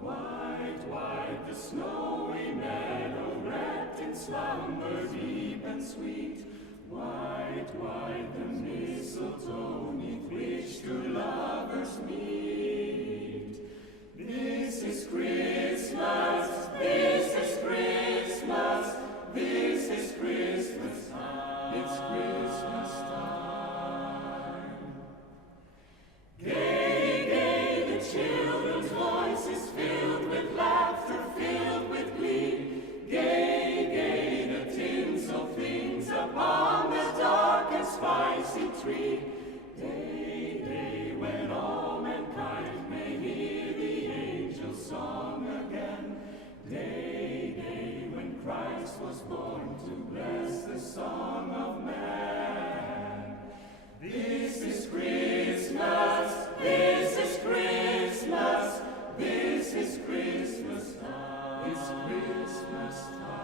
White, white, the snowy meadow, wrapped in slumber deep and sweet. White, white, the mistletoe, 'neath which true lovers meet. This is Christmas, this is Christmas, this is Christmas time, it's Christmas time. Gay, gay, the children's voices filled with laughter, filled with glee. Gay, gay, the tinsel things upon the dark and spicy tree. Day, day, when all mankind may hear the angel's song again. Day, day, when Christ was born to bless the song of man. This is Christmas, this is Christmas, this is Christmas time, it's Christmas time.